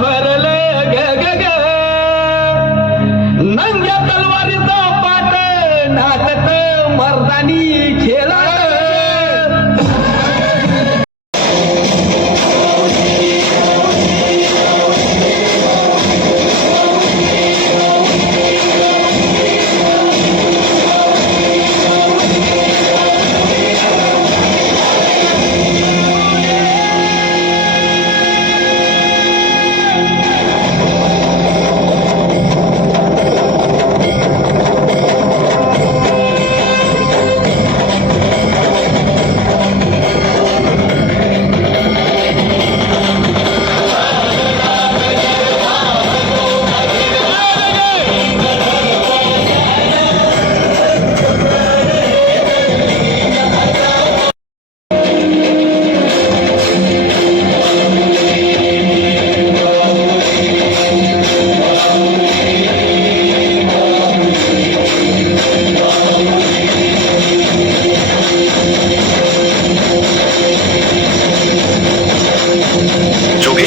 करल ग ग नंग्या तलवारीचा पाट नाटक मर्दानी खेळा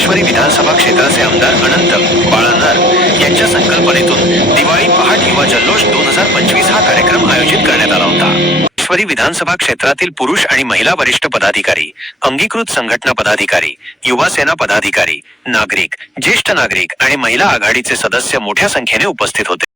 जोगेश्वरी विधानसभा क्षेत्राचे आमदार अनंत बाळानार यांच्या संकल्पनेतून दिवाळी पहाट युवा जल्लोष दोन हजार पंचवीस हा कार्यक्रम आयोजित करण्यात आला होता. विधानसभा क्षेत्रातील पुरुष आणि महिला वरिष्ठ पदाधिकारी अंगीकृत संघटना पदाधिकारी युवा सेना पदाधिकारी नागरिक ज्येष्ठ नागरिक आणि महिला आघाडीचे सदस्य मोठ्या संख्येने उपस्थित होते.